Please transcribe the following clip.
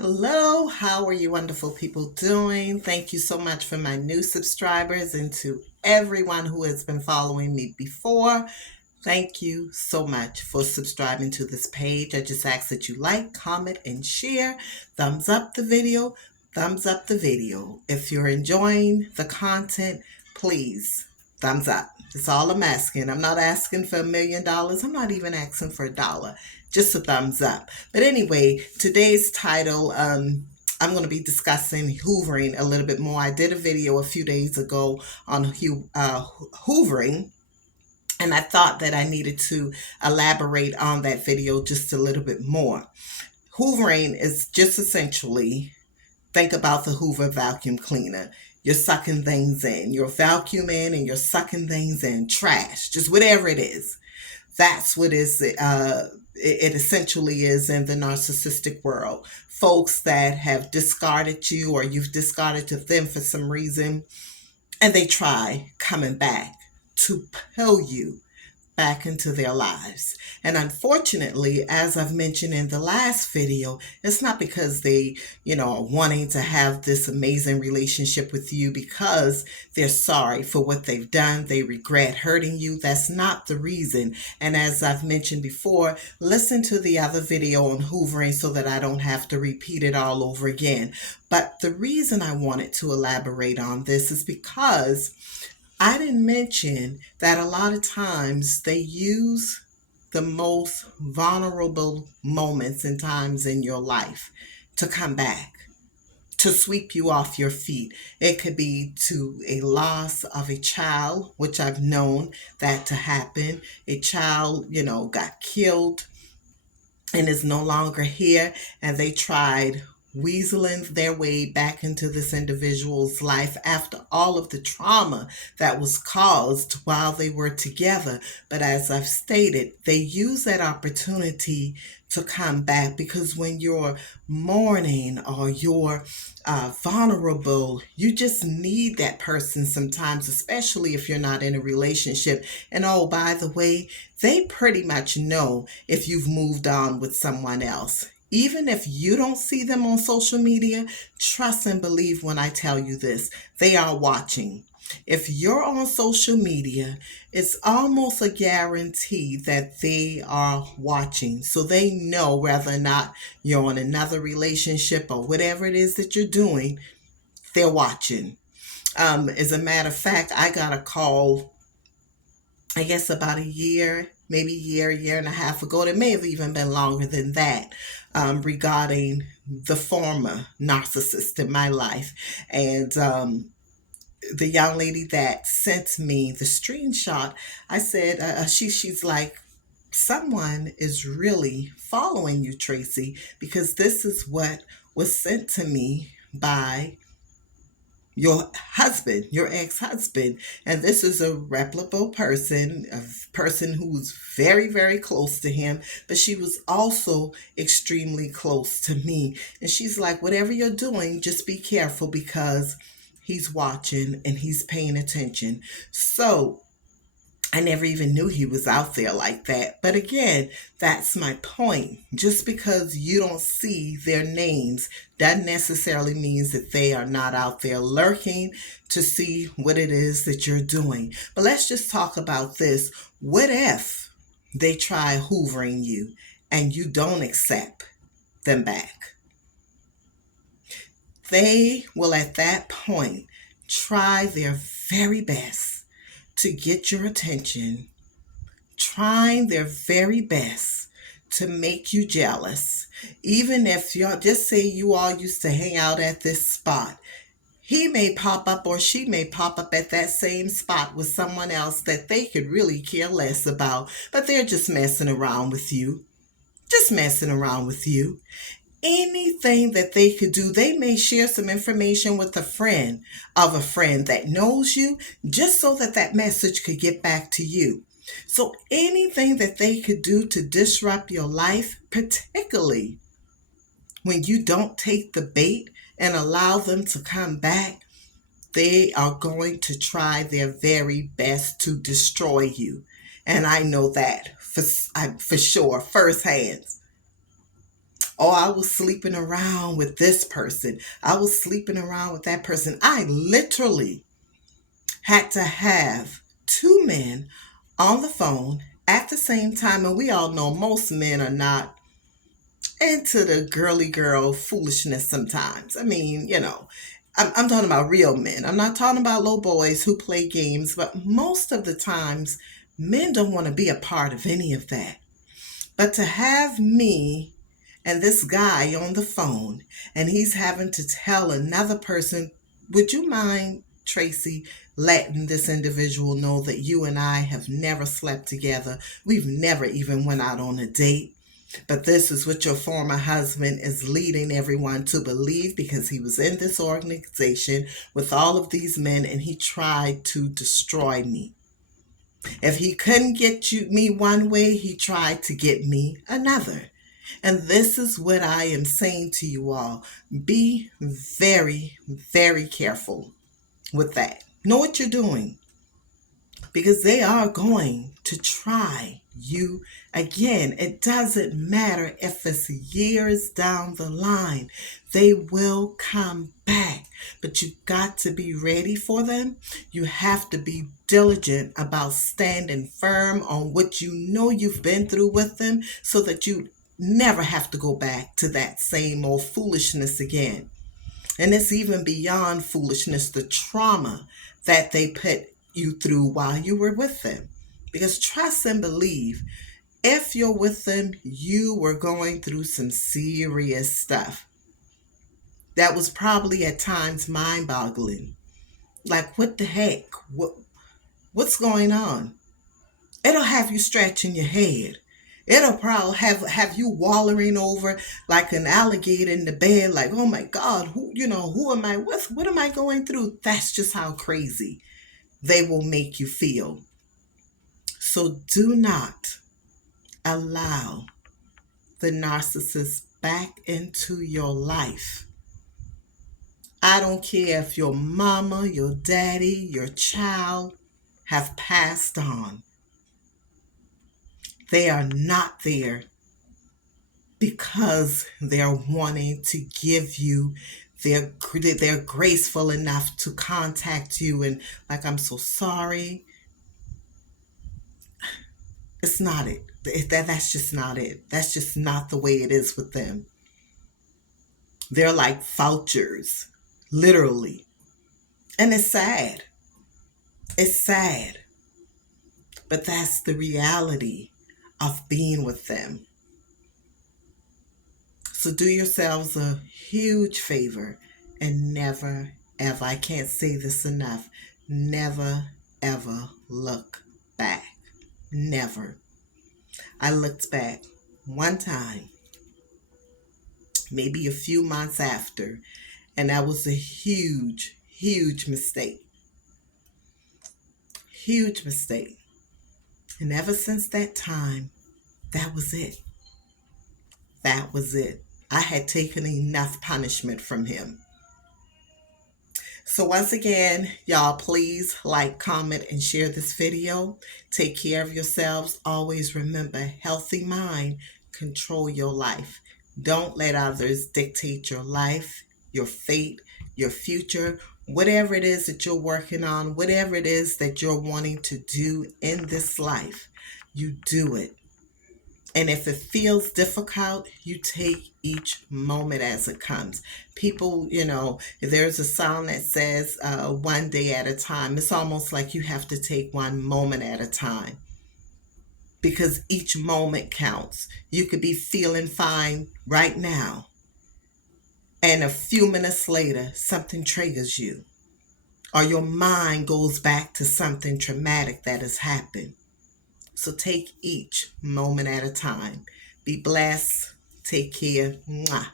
Hello, how are you wonderful people doing? Thank you so much for my new subscribers and to everyone who has been following me before. Thank you so much for subscribing to this page. I just ask that you like, comment, and share. Thumbs up the video, thumbs up the video. If you're enjoying the content, please thumbs up. That's all I'm asking. I'm not asking for $1 million. I'm not even asking for $1. Just a thumbs up. But anyway, today's title, I'm going to be discussing hoovering a little bit more. I did a video a few days ago on hoovering, and I thought that I needed to elaborate on that video just a little bit more. Hoovering is just essentially, think about the Hoover vacuum cleaner. You're sucking things in. You're vacuuming and you're sucking things in. Trash, just whatever it is. That's what it essentially is in the narcissistic world. Folks that have discarded you or you've discarded to them for some reason, and they try coming back to pull you back into their lives. And unfortunately, as I've mentioned in the last video, it's not because they, are wanting to have this amazing relationship with you because they're sorry for what they've done. They regret hurting you. That's not the reason. And as I've mentioned before, listen to the other video on hoovering so that I don't have to repeat it all over again. But the reason I wanted to elaborate on this is because I didn't mention that a lot of times they use the most vulnerable moments and times in your life to come back, to sweep you off your feet. It could be to a loss of a child, which I've known that to happen. A child, got killed and is no longer here, and they tried weaseling their way back into this individual's life after all of the trauma that was caused while they were together. But as I've stated, they use that opportunity to come back because when you're mourning or you're vulnerable, you just need that person sometimes, especially if you're not in a relationship. And oh, by the way, they pretty much know if you've moved on with someone else. Even if you don't see them on social media, trust and believe when I tell you this, they are watching. If you're on social media, it's almost a guarantee that they are watching. So they know whether or not you're in another relationship or whatever it is that you're doing, they're watching. As a matter of fact, I got a call, I guess about a year, maybe year and a half ago. It may have even been longer than that, regarding the former narcissist in my life. And the young lady that sent me the screenshot, I said, she's like, someone is really following you, Tracy, because this is what was sent to me by your husband, your ex-husband. And this is a reputable person, a person who's very, very close to him, but she was also extremely close to me. And she's like, whatever you're doing, just be careful because he's watching and he's paying attention. So I never even knew he was out there like that. But again, that's my point. Just because you don't see their names doesn't necessarily means that they are not out there lurking to see what it is that you're doing. But let's just talk about this. What if they try hoovering you and you don't accept them back? They will at that point try their very best to get your attention, trying their very best to make you jealous. Even if y'all, just say you all used to hang out at this spot, he may pop up or she may pop up at that same spot with someone else that they could really care less about, but they're just messing around with you. Just messing around with you. Anything that they could do, they may share some information with a friend of a friend that knows you, just so that that message could get back to you. So anything that they could do to disrupt your life, particularly when you don't take the bait and allow them to come back, they are going to try their very best to destroy you. And I know that for sure, firsthand. Oh, I was sleeping around with this person. I was sleeping around with that person. I literally had to have two men on the phone at the same time. And we all know most men are not into the girly girl foolishness sometimes. I mean, I'm talking about real men. I'm not talking about little boys who play games, but most of the times, men don't want to be a part of any of that. But to have me and this guy on the phone, and he's having to tell another person, would you mind, Tracy, letting this individual know that you and I have never slept together? We've never even went out on a date. But this is what your former husband is leading everyone to believe, because he was in this organization with all of these men and he tried to destroy me. If he couldn't get me one way, he tried to get me another. And this is what I am saying to you all. Be very, very careful with that. Know what you're doing, because they are going to try you again. It doesn't matter if it's years down the line, they will come back. But you've got to be ready for them. You have to be diligent about standing firm on what you know you've been through with them, so that you never have to go back to that same old foolishness again. And it's even beyond foolishness, the trauma that they put you through while you were with them. Because trust and believe, if you're with them, you were going through some serious stuff that was probably at times mind-boggling. Like, what the heck? What's going on? It'll have you scratching your head. It'll probably have you wallowing over like an alligator in the bed, like, oh my God, who am I with? What am I going through? That's just how crazy they will make you feel. So do not allow the narcissist back into your life. I don't care if your mama, your daddy, your child have passed on. They are not there because they're wanting to give you, they're graceful enough to contact you and like, I'm so sorry. It's not it. That's just not it. That's just not the way it is with them. They're like vouchers, literally. And it's sad. It's sad. But that's the reality of being with them. So do yourselves a huge favor and never, ever, I can't say this enough, never, ever look back. Never. I looked back one time, maybe a few months after, and that was a huge, huge mistake. Huge mistake. And ever since that time, that was it. That was it. I had taken enough punishment from him. So once again, y'all, please like, comment, and share this video. Take care of yourselves. Always remember, healthy mind, control your life. Don't let others dictate your life, your fate, your future, whatever it is that you're working on, whatever it is that you're wanting to do in this life, you do it. And if it feels difficult, you take each moment as it comes. People, there's a song that says one day at a time. It's almost like you have to take one moment at a time, because each moment counts. You could be feeling fine right now, and a few minutes later, something triggers you, or your mind goes back to something traumatic that has happened. So take each moment at a time. Be blessed. Take care. Mwah.